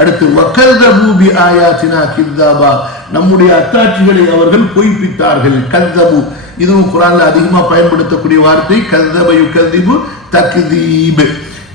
அடுத்து வக்கல்தபு பி ஆயாத்தினா கிர்தாபா நம்முடைய அத்தாட்சிகளை அவர்கள் பொய்ப்பித்தார்கள். கல்தபு. இதுவும் குரான்ல அதிகமா பயன்படுத்தக்கூடிய வார்த்தை. கல்தப யுகல்திபு தக்தீபு.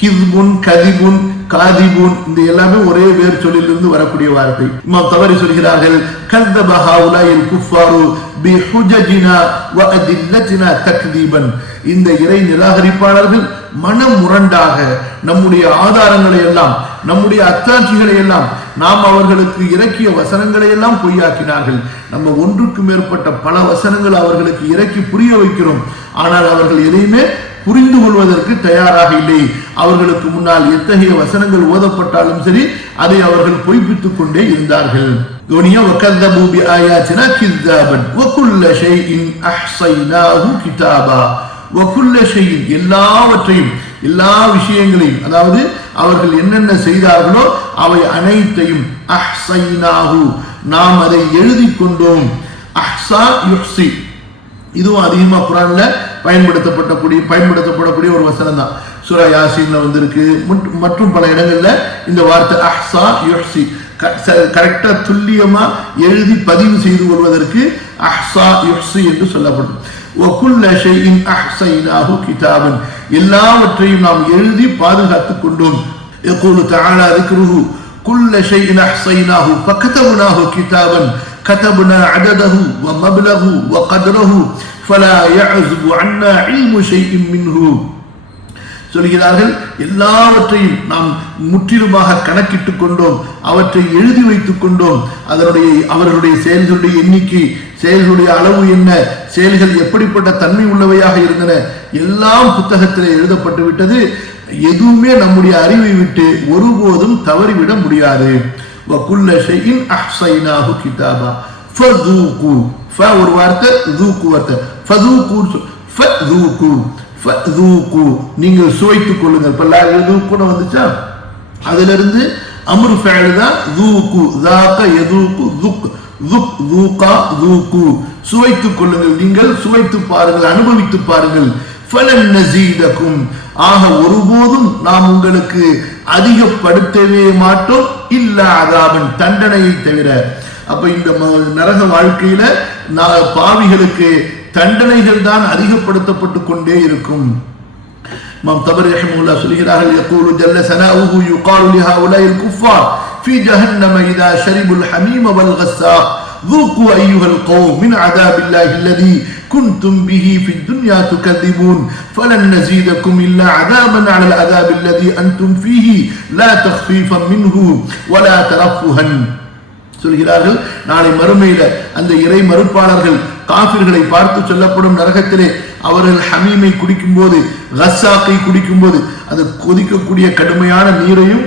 கிஸ்புன் கதிபுன் காதிபுன். இந்த எல்லாமே ஒரே வேர் சொல்லிலிருந்து வரக்கூடிய வார்த்தை. இமாம் தவறி சொல்கிறார்கள் கல்தப ஹாவுலாயில் குஃபாரு பி ஹுஜஜினா வ அதில்லத்தினா தக்தீபன். இந்த இறை நிராகரிப்பாளர்கள் மனம் முரண்டாக நம்முடைய ஆதாரங்களை எல்லாம் நம்முடைய அத்தாட்சிகளை எல்லாம் நாம் அவர்களுக்கு இறக்கிய வசனங்களை எல்லாம் பொய்யாக்கினார்கள் நம்ம ஒன்றுக்கு மேற்பட்ட பல வசனங்கள் அவர்களுக்கு இறக்கி புரிய வைக்கிறோம் ஆனால் அவர்கள் எதையுமே புரிந்து கொள்வதற்கு தயாராக இல்லை அவர்களுக்கு முன்னால் எத்தகைய வசனங்கள் ஓதப்பட்டாலும் சரி அதை அவர்கள் பொய்ப்பித்துக் கொண்டே இருந்தார்கள் துனியா وكذبوا بآياتنا كذابا وكل شيء أحصيناه كتابا وكل شيء எல்லாவற்றையும் எல்லா விஷயங்களையும் அதாவது அவர்கள் என்னென்ன செய்தார்களோ அவை அனைத்தையும் அஹ்சைனாஹு நாம் அதை எழுதி கொண்டோம். அஹ்சா யுஹ்சி. இதுவும் அதிகமாக குரான்ல பயன்படுத்தப்பட்டக்கூடிய பயன்படுத்தப்படக்கூடிய ஒரு வசனம் தான். சுரா யாசின்ல வந்திருக்கு. மற்றும் பல இடங்கள்ல இந்த வார்த்தை அஹ்சா யுஹ்சி. கரெக்டாக துல்லியமாக எழுதி பதிவு செய்து கொள்வதற்கு அஹ்சா யுஹ்சி என்று சொல்லப்படும். ஒகுல்ல ஷைஇன் அஹ்சைனாஹு கிதாபன். எல்லாவற்றையும் நாம் எழுதி பாதுகாத்துக் கொண்டோம் يقول تعالى ذكره كل شيء أحصيناه فكتبناه كتابا كتبنا عدده ومبلغه وقدره فلا يعزب عنا علم شيء منه சொல்கிறார்கள் எல்லாவற்றையும் நாம் முற்றிலுமாக கணக்கிட்டு கொண்டோம் அவற்றை எழுதி வைத்துக் கொண்டோம். அதனுடைய அவர்களுடைய செயல்களுடைய எண்ணிக்கை செயல்களுடைய அளவு என்ன செயல்கள் எப்படிப்பட்ட தன்மை உள்ளவையாக இருந்தன எல்லாம் புத்தகத்தில் எழுதப்பட்டு விட்டது. எதுவுமே நம்முடைய அறிவை விட்டு ஒருபோதும் தவறிவிட முடியாது. கிதாபா. ஒரு வார்த்தை நீங்கள் சுவைத்துக் கொள்ளுங்கள். இப்போ லா கூட வந்துச்சா? அதிலிருந்து அமரு ஃபேல் தான் தூக்கு தாக்க எதுக்கு துக் துக் தூக்கா தூக்கு சுவைத்துக் கொள்ளுங்கள். நீங்கள் சுவைத்து பாருங்கள். அனுபவித்து பாருங்கள். ஃபலன் நசீதக்கும் ஆக ஒருபோதும் நாம் உங்களுக்கு அதிகப்படுத்தவே மாட்டோம். இல்ல அதாபன். தண்டனையை தவிர. அப்ப இந்த நரக வாழ்க்கையில பாவிகளுக்கு தண்டனைகள் தான் அதிகப்படுத்தப்பட்டு கொண்டே இருக்கும் இமாம் தபரி ரஹிமஹுல்லா சொல்கிறார்கள் يقول جل ثناؤه يقال لهؤلاء الكفار في جهنم إذا شربوا الحميم والغساق ذوقوا أيها القوم من عذاب الله الذي كنتم به في الدنيا تكذبون فلن نزيدكم إلا عذابا على العذاب الذي أنتم فيه لا تخفيفا منه ولا ترفها சொல்கிறார்கள் நாளை மறுமையில அந்த இறை மறுப்பாளர்கள் காபிர்களை பார்த்து சொல்லப்படும் நரகத்திலே அவர்கள் ஹமீமை குடிக்கும்போது குடிக்கும் போது அது கொதிக்கக்கூடிய கடுமையான நீரையும்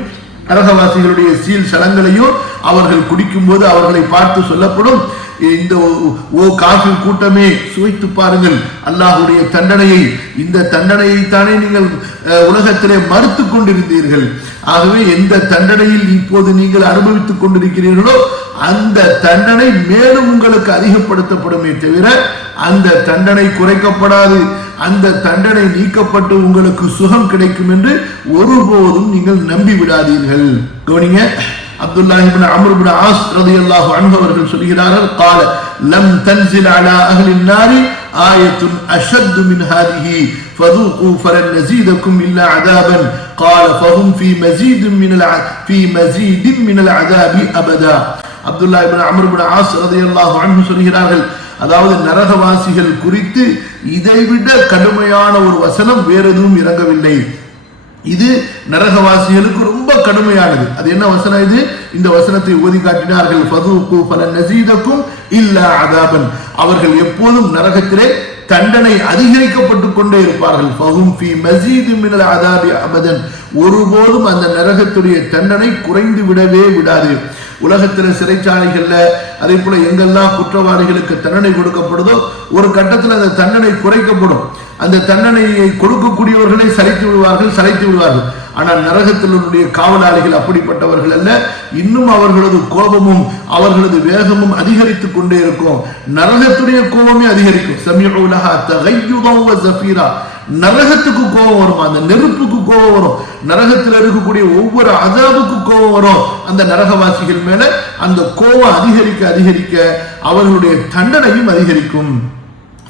நரகவாசிகளுடைய சீல் சலங்களையும் அவர்கள் குடிக்கும்போது அவர்களை பார்த்து சொல்லப்படும். இந்த ஓ- ஓ கூட்டமே சுவைத்து பாருங்கள். அல்லாஹுடைய தண்டனையை இந்த தண்டனையை தானே நீங்கள் உலகத்திலே மறுத்து கொண்டிருந்தீர்கள். ஆகவே எந்த தண்டனையில் இப்போது நீங்கள் அனுபவித்துக் கொண்டிருக்கிறீர்களோ அந்த தண்டனை மேலும் உங்களுக்கு அதிகப்படுத்தப்படுமே தவிர அந்த தண்டனை குறைக்கப்படாது. அந்த தண்டனை நீக்கப்பட்டு உங்களுக்கு சுகம் கிடைக்கும் என்று ஒருபோதும் நீங்கள் நம்பி விடாதீர்கள் கவனிங்க. அப்துல்லாஹி இப்னு அம்ர் இப்னு ஆஸ் ரலியல்லாஹு அன்ஹு அவர்கள் சொல்கிறார்கள் قال لم تنزل على اهل النار آية أشد من هذه فذوقوا فلن نزيدكم إلا عذابا قال فهم في مزيد من الع... في مزيد من العذاب أبدا Abdullah ibn Amr ibn As ரலியல்லாஹு அன்ஹு சொல்கிறார்கள் அதாவது நரகவாசிகள் குறித்து இதைவிட கடுமையான ஒரு வசனம் வேற எதுவும் இறங்கவில்லை இது நரகவாசிகளுக்கு ரொம்ப கடுமையானது. அது என்ன வசனம் இது? இந்த வசனத்தை ஓதி காட்டினார்கள் ஃபதூக்கு ஃபலன் நஸீதக்கும் இல்லா அதாபன். அவர்கள் எப்போதும் நரகத்திலே தண்டனை அதிகரிக்கப்பட்டு கொண்டே இருப்பார்கள். ஃபஹும் ஃபி மசீது மினல் அதாபி அபதன். ஒருபோதும் அந்த நரகத்துடைய தண்டனை குறைந்து விடவே விடாது. உலகத்தில் சிறைச்சாலைகள்ல அதே போல எங்கெல்லாம் குற்றவாளிகளுக்கு தண்டனை கொடுக்கப்படுதோ ஒரு கட்டத்தில் அந்த தண்டனை குறைக்கப்படும். அந்த தண்டனையை கொடுக்கக்கூடியவர்களை சளைத்து விடுவார்கள் சளைத்து விடுவார்கள். ஆனால் நரகத்தினுடைய காவலாளிகள் அப்படிப்பட்டவர்கள் அல்ல. இன்னும் அவர்களது கோபமும் அவர்களது வேகமும் அதிகரித்துக் கொண்டே இருக்கும். நரகத்துடைய கோபமே அதிகரிக்கும். சமீப தகையுதம் வ நரகத்துக்கு கோபம் வரும். அந்த நெருப்புக்கு கோபம் வரும். நரகத்தில் இருக்கக்கூடிய ஒவ்வொரு அதாவுக்கு கோபம் வரும். அந்த நரகவாசிகள் மேல அந்த கோபம் அதிகரிக்க அதிகரிக்க அவர்களுடைய தண்டனையும் அதிகரிக்கும்.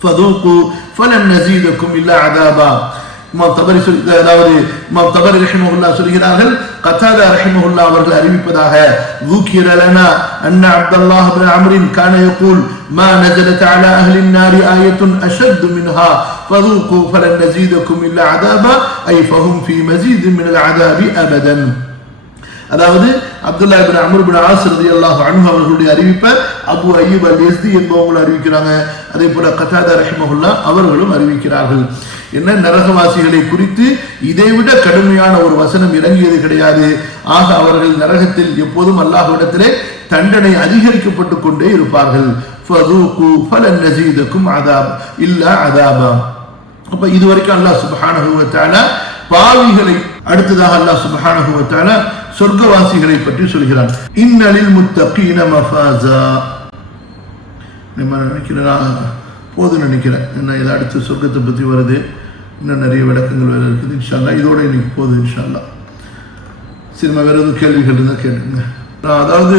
ஃபதூக்கு ஃபலன் நசீதக்கும் இல்ல அதாபா. இமாம் தபரி சொல் அதாவது இமாம் தபரி ரஹிமஹுல்லா சொல்கிறார்கள் கத்தாதா ரஹிமஹுல்லா அவர்கள் அறிவிப்பதாக ذكر لنا أن عبد الله بن عمرو كان يقول ما نزلت على أهل النار آية أشد منها فذوقوا فلن نزيدكم إلا عذابا أي فهم في مزيد من العذاب أبدا அதாவது Abdullah ibn Amr bin As ரலியல்லாஹு அன்ஹு அவர்களுடைய அறிவிப்பை அபு அய்யூப் அல் யஸ்தி என்பவங்களும் அறிவிக்கிறாங்க அதே போல கத்தாதா ரஹிமஹுல்லா அவர்களும் அறிவிக்கிறார்கள் என்ன நரகவாசிகளை குறித்து இதைவிட கடுமையான ஒரு வசனம் இறங்கியது கிடையாது. ஆக அவர்கள் நரகத்தில் எப்போதும் அல்லாஹ்விடத்திலே தண்டனை அதிகரிக்கப்பட்டு கொண்டே இருப்பார்கள். அதாப் இல்லா அதாபா. அப்ப இதுவரைக்கும் அல்லாஹ் சுப்ஹானஹு பாவிகளை அடுத்ததாக அல்லாஹ் சுப்ஹானஹு சொர்க்கவாசிகளை பற்றி சொல்கிறான். இன்னலில் முத்தகீன மஃபாசா நம்ம நினைக்கிறேன் போது நினைக்கிறேன். என்ன இதை அடுத்து சொர்க்கத்தை பற்றி வருது? இன்னும் நிறைய விளக்கங்கள் வேறு இருக்குது இன்ஷால்லா இதோட இன்னைக்கு போதும் இன்ஷால்லா சினிமா வேறு எதுவும் கேள்விகள் இருந்தால் கேட்டுங்க நான் அதாவது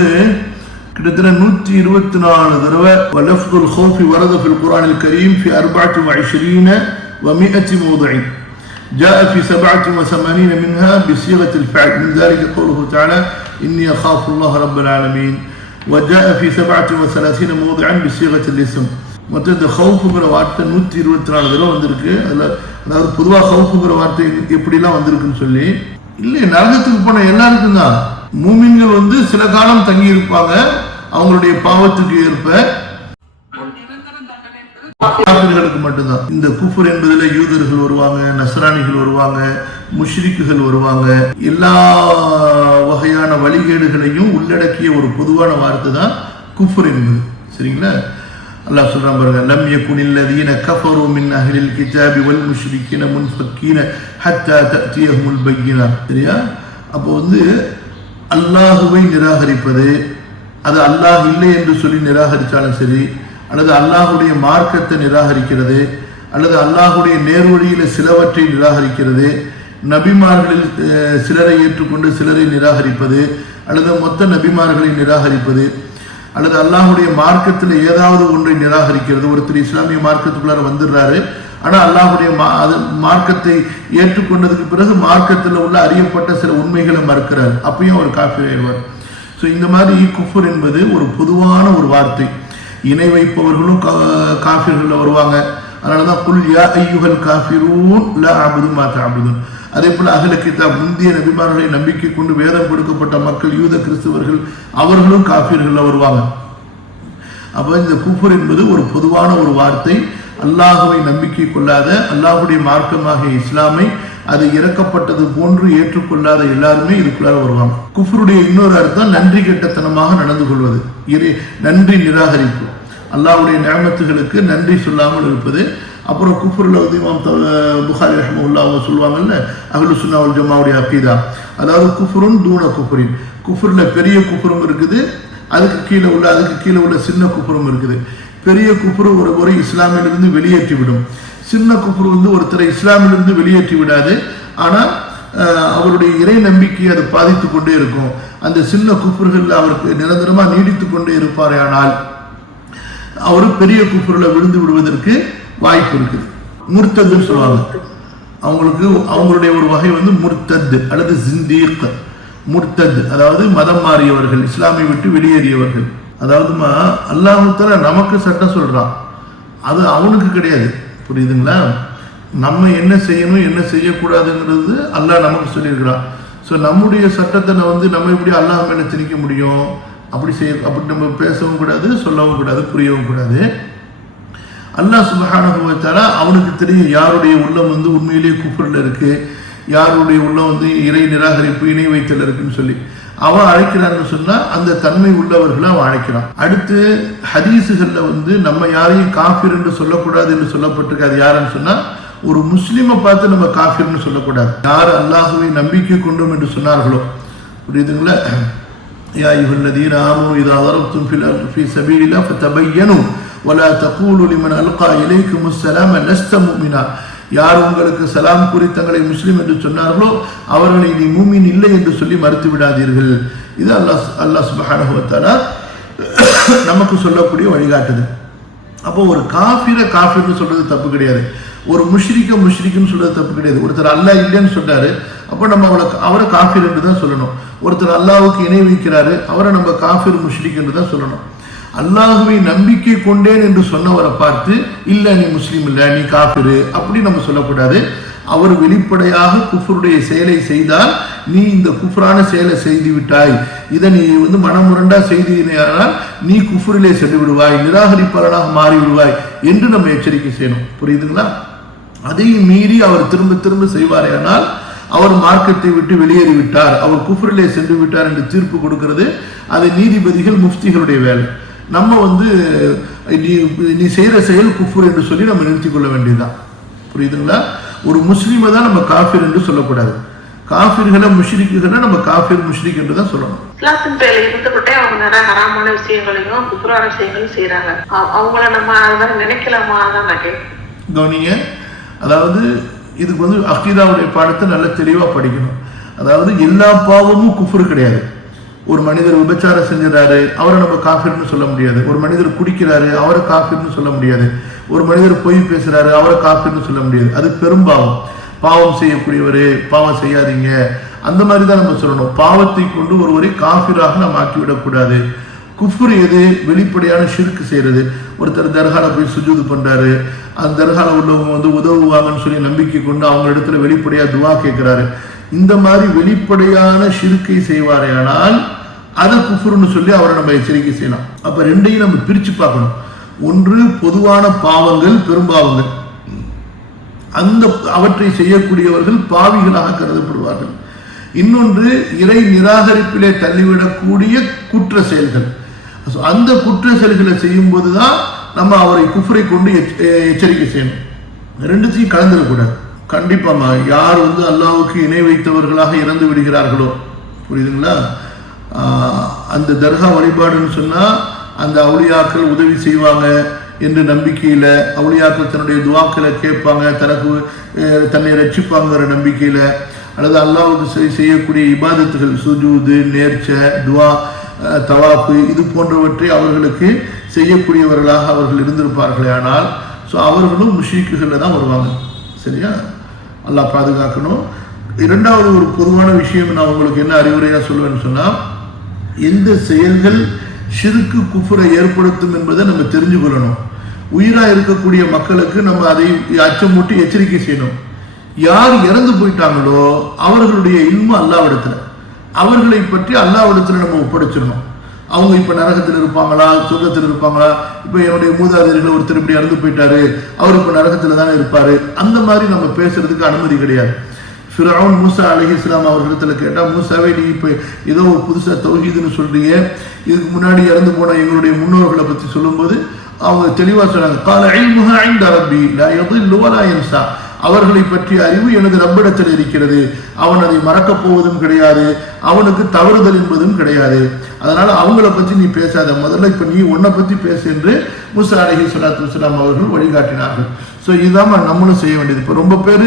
கிட்டத்தட்ட நூற்றி இருபத்தி நாலு தடவை வலஃபுல் ஹோஃபி வரத ஃபில் குரானில் கரீம் في أربعة وعشرين ومئة موضع جاء في سبعة وثمانين منها بصيغة الفعل من ذلك قوله تعالى إني أخاف الله رب العالمين وجاء في سبعة وثلاثين موضعا بصيغة الاسم மொத்தம் இந்த ஹவுப்புங்கிற வார்த்தை நூற்றி இருபத்தி நாலு தடவை வந்திருக்கு. அதில் அதாவது பொதுவாக ஹவுப்புங்கிற வார்த்தை எப்படிலாம் வந்திருக்குன்னு சொல்லி. இல்லை நரகத்துக்கு போன எல்லாருக்கும் தான் மூமின்கள் வந்து சில காலம் தங்கி இருப்பாங்க அவங்களுடைய பாவத்துக்கு ஏற்ப காபிர்களுக்கு மட்டும்தான். இந்த குஃபர் என்பதுல யூதர்கள் வருவாங்க நசராணிகள் வருவாங்க முஷ்ரிக்குகள் வருவாங்க. எல்லா வகையான வழிகேடுகளையும் உள்ளடக்கிய ஒரு பொதுவான வார்த்தை தான் குஃபர் என்பது. சரிங்களா? அல்லாஹ் சொல்றான் பாருங்க லம் யகுனில் லதீன கஃபரு மின் அஹ்லில் கிதாபி வல் முஷ்ரிக்கீன முன்ஃபக்கீன ஹத்தா தத்தியஹுல் பையினா சரியா? அப்போ வந்து அல்லாஹுவை நிராகரிப்பது அது அல்லாஹ் இல்லை என்று சொல்லி நிராகரித்தாலும் சரி அல்லது அல்லாஹுடைய மார்க்கத்தை நிராகரிக்கிறது அல்லது அல்லாஹுடைய நேர்வழியில் சிலவற்றை நிராகரிக்கிறது நபிமார்களில் சிலரை ஏற்றுக்கொண்டு சிலரை நிராகரிப்பது அல்லது மொத்த நபிமார்களை நிராகரிப்பது அல்லது அல்லாஹுடைய மார்க்கத்தில் ஏதாவது ஒன்றை நிராகரிக்கிறது. ஒருத்தர் இஸ்லாமிய மார்க்கத்துக்குள்ளார வந்துடுறாரு. ஆனால் அல்லாஹுடைய மா- அது மார்க்கத்தை ஏற்றுக்கொண்டதுக்கு பிறகு மார்க்கத்தில் உள்ள அறியப்பட்ட சில உண்மைகளை மறுக்கிறார். அப்பயும் அவர் காஃபி ஆயிடுவார். ஸோ இந்த மாதிரி குஃபர் என்பது ஒரு பொதுவான ஒரு வார்த்தை. இணை வைப்பவர்களும் கா- வருவாங்க. அதனால தான் குல் யா ஐயுகல் காஃபிரூன் ல அபுது மாத்த தஅபுதுன். அதே போல அகல கிதாப் முந்திய நபிமார்களை நம்பிக்கை கொண்டு வேதம் கொடுக்கப்பட்ட மக்கள் யூத கிறிஸ்தவர்கள் அவர்களும் காஃபிர்கள்ல வருவாங்க. அப்போ இந்த குஃபர் என்பது ஒரு பொதுவான ஒரு வார்த்தை. அல்லாஹுவை நம்பிக்கை கொள்ளாத அல்லாஹுடைய மார்க்கமாகிய இஸ்லாமை அது இறக்கப்பட்டது போன்று ஏற்றுக்கொள்ளாத எல்லாருமே இதுக்குள்ளார வருவாங்க. குஃபருடைய இன்னொரு அர்த்தம் நன்றி கெட்டத்தனமாக நடந்து கொள்வது. இறை நன்றி நிராகரிப்பு. அல்லாஹ்வுடைய நியமத்துகளுக்கு நன்றி சொல்லாமல் இருப்பது. அப்புறம் குஃபுரில் வந்து இமாம் த- புகாரி ரஹமுல்லா அவங்க சொல்லுவாங்கல்ல அஹ்லு சுன்னா வல் ஜமாவுடைய அக்கீதா அதாவது குஃபுரும் தூண குஃபுரின். குஃபுரில் பெரிய குஃபுரும் இருக்குது அதுக்கு கீழே உள்ள அதுக்கு கீழே உள்ள சின்ன குஃபுரும் இருக்குது. பெரிய குஃபுரு ஒரு முறை இஸ்லாமிலிருந்து வெளியேற்றி விடும். சின்ன குஃபுரு வந்து ஒருத்தரை இஸ்லாமிலிருந்து வெளியேற்றி விடாது. ஆனால் அவருடைய இறை நம்பிக்கையை அது பாதித்து கொண்டே இருக்கும். அந்த சின்ன குஃபுர்கள் அவருக்கு நிரந்தரமாக நீடித்து கொண்டே இருப்பாரே ஆனால் அவர் பெரிய குஃபுரில் விழுந்து விடுவதற்கு வாய்ப்பு இருக்குது. முர்த்ததுன்னு சொல்லுவாங்க. அவங்களுக்கு அவங்களுடைய ஒரு வகை வந்து முர்த்தத் அல்லது ஜிந்தீக் முர்த்தத் அதாவது மதம் மாறியவர்கள் இஸ்லாமை விட்டு வெளியேறியவர்கள். அதாவதுமா அல்லாஹால நமக்கு சட்டம் சொல்கிறான் அது அவனுக்கு கிடையாது. புரியுதுங்களா? நம்ம என்ன செய்யணும் என்ன செய்யக்கூடாதுங்கிறது அல்லாஹ் நமக்கு சொல்லியிருக்கிறான். ஸோ நம்முடைய சட்டத்தை வந்து நம்ம எப்படி அல்லாஹ் மேலே திணிக்க முடியும்? அப்படி செய்ய அப்படி நம்ம பேசவும் கூடாது சொல்லவும் கூடாது புரியவும் கூடாது. அல்லாஹ் சுபஹானகுவத்தாரா அவனுக்கு தெரியும் யாருடைய உள்ளம் வந்து உண்மையிலேயே குஃபரில் இருக்குது யாருடைய உள்ளம் வந்து இறை நிராகரிப்பு இணை வைத்தல் இருக்குன்னு சொல்லி. அவன் அழைக்கிறான்னு சொன்னால் அந்த தன்மை உள்ளவர்களை அவன் அழைக்கிறான். அடுத்து ஹதீஸுகளில் வந்து நம்ம யாரையும் காஃபிர் என்று சொல்லக்கூடாது என்று சொல்லப்பட்டிருக்கு. அது யாருன்னு சொன்னால் ஒரு முஸ்லீமை பார்த்து நம்ம காஃபிர்னு சொல்லக்கூடாது. யார் அல்லாஹுவை நம்பிக்கை கொண்டோம் என்று சொன்னார்களோ புரியுதுங்களா? யா இவல்லதீன் ஆமும் இது அதரத்தும் ஃபில் ஃபி சபீலிலா தபையனும் ولا تقولوا لمن ألقى إليكم السلام لست مؤمنا யார் உங்களுக்கு சலாம் கூறி தங்களை முஸ்லிம் என்று சொன்னார்களோ அவர்களை நீ மூமின் இல்லை என்று சொல்லி மறுத்து விடாதீர்கள் இது அல்லாஹ் அல்லாஹ் சுப்ஹானஹு வ தஆலா நமக்கு சொல்லக்கூடிய வழிகாட்டுது அப்போ ஒரு காஃபிர காஃபிர்னு சொல்றது தப்பு கிடையாது ஒரு முஷ்ரிக்க முஷ்ரிக்குன்னு சொல்றது தப்பு கிடையாது ஒருத்தர் அல்லாஹ் இல்லைன்னு சொன்னாரு அப்போ நம்ம அவளை அவரை காஃபிர் என்று தான் சொல்லணும் ஒருத்தர் அல்லாஹ்வுக்கு இணை வைக்கிறாரு அவரை நம்ம காஃபிர் முஷ்ரிக் என்று தான் சொல்லணும் அல்லாஹுவை நம்பிக்கை கொண்டேன் என்று சொன்னவரை பார்த்து இல்லை நீ முஸ்லீம் இல்லை நீ காப்பிரு அப்படி நம்ம சொல்லக்கூடாது. அவர் வெளிப்படையாக குஃபருடைய செயலை செய்தால் நீ இந்த குஃப்ரான செயலை செய்து விட்டாய். இதை நீ வந்து மனமுரண்டா செய்தினால் நீ குஃபரிலே சென்று விடுவாய் நிராகரிப்பாளனாக மாறி விடுவாய் என்று நம்ம எச்சரிக்கை செய்யணும். புரியுதுங்களா? அதையும் மீறி அவர் திரும்ப திரும்ப செய்வாரேயானால் அவர் மார்க்கத்தை விட்டு வெளியேறிவிட்டார். அவர் குஃப்ரிலே சென்று விட்டார் என்று தீர்ப்பு கொடுக்கிறது. அது நீதிபதிகள் முஃப்திகளுடைய வேலை. நம்ம வந்து நீ நீ செய்யற செயல் குஃபுர் என்று சொல்லி நம்ம நிறுத்திக் கொள்ள வேண்டியதுதான். புரியுதுங்களா? ஒரு முஸ்லீமை தான் நம்ம காஃபிர் என்று சொல்லக்கூடாது. காஃபிர்களை முஷ்ரிக்குகளை நம்ம காஃபிர் முஷ்ரிக் என்று தான் சொல்லணும். இஸ்லாத்தின் பேர்ல இருந்துகிட்டே அவங்க நிறைய ஹராமான விஷயங்களையும் குப்புறான விஷயங்களையும் செய்யறாங்க அவங்கள நம்ம அது நினைக்கலாமா அதான் நான் கவனிங்க அதாவது இதுக்கு வந்து அக்கீதாவுடைய பாடத்தை நல்ல தெளிவாக படிக்கணும். அதாவது எல்லா பாவமும் குஃபுர் கிடையாது. ஒரு மனிதர் விபச்சாரம் செஞ்சிடறாரு அவரை நம்ம காஃபிர்னு சொல்ல முடியாது. ஒரு மனிதர் குடிக்கிறாரு அவரை காஃபிர்னு சொல்ல முடியாது. ஒரு மனிதர் பொய் பேசுறாரு அவரை காஃபிர்னு சொல்ல முடியாது. அது பெரும்பாவம். பாவம் செய்யக்கூடியவர் பாவம் செய்யாதீங்க. அந்த மாதிரி தான் நம்ம சொல்லணும். பாவத்தை கொண்டு ஒருவரை காஃபிராக நம்ம ஆக்கிவிடக்கூடாது. குஃபுர் எது? வெளிப்படையான ஷிர்க்கு செய்யறது. ஒருத்தர் தர்கால போய் சுஜூது பண்றாரு. அந்த தர்கால உள்ளவங்க வந்து உதவுவாங்கன்னு சொல்லி நம்பிக்கை கொண்டு அவங்க இடத்துல வெளிப்படையாக துவா கேட்குறாரு இந்த மாதிரி வெளிப்படையான சிறுக்கை செய்வாரேனால் அதை குஃபுர்னு சொல்லி அவரை நம்ம எச்சரிக்கை செய்யலாம். அப்ப ரெண்டையும் நம்ம பிரிச்சு பார்க்கணும். ஒன்று பொதுவான பாவங்கள் பெரும்பாவங்கள் அந்த அவற்றை செய்யக்கூடியவர்கள் பாவிகளாக கருதப்படுவார்கள். இன்னொன்று இறை நிராகரிப்பிலே தள்ளிவிடக்கூடிய குற்ற செயல்கள். அந்த குற்ற செயல்களை செய்யும் போதுதான் நம்ம அவரை குஃபரை கொண்டு எச்ச- எச்சரிக்கை செய்யணும். ரெண்டுத்தையும் கலந்துடக்கூடாது. கண்டிப்பாம்மா யார் வந்து அல்லாவுக்கு இணை வைத்தவர்களாக இறந்து விடுகிறார்களோ? புரியுதுங்களா? அந்த தர்கா வழிபாடுன்னு சொன்னால் அந்த அவுளியாக்கள் உதவி செய்வாங்க என்று நம்பிக்கையில் அவுளியாக்கள் தன்னுடைய துவாக்களை கேட்பாங்க தனக்கு தன்னை ரட்சிப்பாங்கிற நம்பிக்கையில் அல்லது அல்லாவுக்கு செய்- செய்யக்கூடிய இபாதத்துகள் சுஜூது நேர்ச்சை துவா தவாப்பு இது போன்றவற்றை அவர்களுக்கு செய்யக்கூடியவர்களாக அவர்கள் இருந்திருப்பார்களே ஆனால் ஸோ அவர்களும் முஷீக்குகளில் தான் வருவாங்க. சரியா? அல்லாஹ் பாதுகாக்கணும். இரண்டாவது ஒரு பொதுவான விஷயம் நான் உங்களுக்கு என்ன அறிவுரையாக சொல்லுவேன்னு சொன்னால் எந்த செயல்கள் சிறுக்கு குஃபுரை ஏற்படுத்தும் என்பதை நம்ம தெரிஞ்சு கொள்ளணும். உயிராக இருக்கக்கூடிய மக்களுக்கு நம்ம அதை அச்சமூட்டி எச்சரிக்கை செய்யணும். யார் இறந்து போயிட்டாங்களோ அவர்களுடைய இன்மம் அல்லாவிடத்தில் அவர்களை பற்றி அல்லாவிடத்தில் நம்ம ஒப்படைச்சிடணும். அவங்க இப்போ நரகத்தில் இருப்பாங்களா? சொர்க்கத்தில் இருப்பாங்களா? இப்போ என்னுடைய மூதாதையர்கள் ஒருத்தர் இப்படி இறந்து போயிட்டாரு. அவர் இப்போ நரகத்தில் தானே இருப்பார். அந்த மாதிரி நம்ம பேசுறதுக்கு அனுமதி கிடையாது. ஃபிரௌன் மூசா அலஹி இஸ்லாம் அவர்களிடத்தில் கேட்டால் மூசாவே நீ இப்போ ஏதோ ஒரு புதுசாக தௌஹீதுன்னு சொல்கிறீங்க இதுக்கு முன்னாடி இறந்து போன எங்களுடைய முன்னோர்களை பற்றி சொல்லும்போது அவங்க தெளிவாக சொன்னாங்க கால இல்முஹா இன்த ரப்பி லா யضل வலா யன்சா. அவர்களை பற்றிய அறிவு எனது ரப்பிடத்தில் இருக்கிறது. அவன் அதை மறக்கப் போவதும் கிடையாது. அவனுக்கு தவறுதல் என்பதும் கிடையாது. அதனால் அவங்கள பற்றி நீ பேசாத. முதல்ல இப்போ நீ உன்னை பற்றி பேசு என்று முசா அலஹி சலாத்து வலாம் அவர்கள் வழிகாட்டினார்கள். ஸோ இதுதான் நம்மளும் செய்ய வேண்டியது. இப்போ ரொம்ப பேர்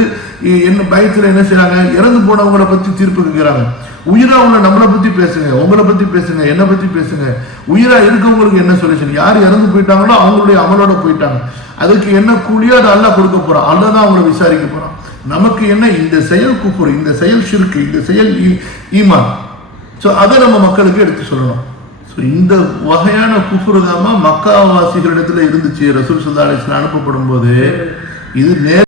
என்ன பயத்தில் என்ன செய்கிறாங்க இறந்து போனவங்களை பற்றி தீர்ப்பு கேட்குறாங்க. உயிரா உள்ள நம்மளை பற்றி பேசுங்க. உங்களை பற்றி பேசுங்க. என்னை பற்றி பேசுங்க. உயிராக இருக்கவங்களுக்கு என்ன சொல்யூஷன் யார் இறந்து போயிட்டாங்களோ அவங்களுடைய அமலோட போயிட்டாங்க. அதுக்கு என்ன கூலியோ அதை அல்லாஹ் கொடுக்க போறான். அல்ல தான் அவங்கள விசாரிக்க போகிறான் நமக்கு என்ன? இந்த செயல் குப்புர் இந்த செயல் சிறுக்கு இந்த செயல் ஈமா ஈமான். ஸோ அதை நம்ம மக்களுக்கு எடுத்து சொல்லணும். ஸோ இந்த வகையான குஃபுரு தாமா மக்காவாசிகளிடத்துல இருந்துச்சு. ரசூல் சல்லா அலிஸ்லாம் அனுப்பப்படும் போது இது நேர்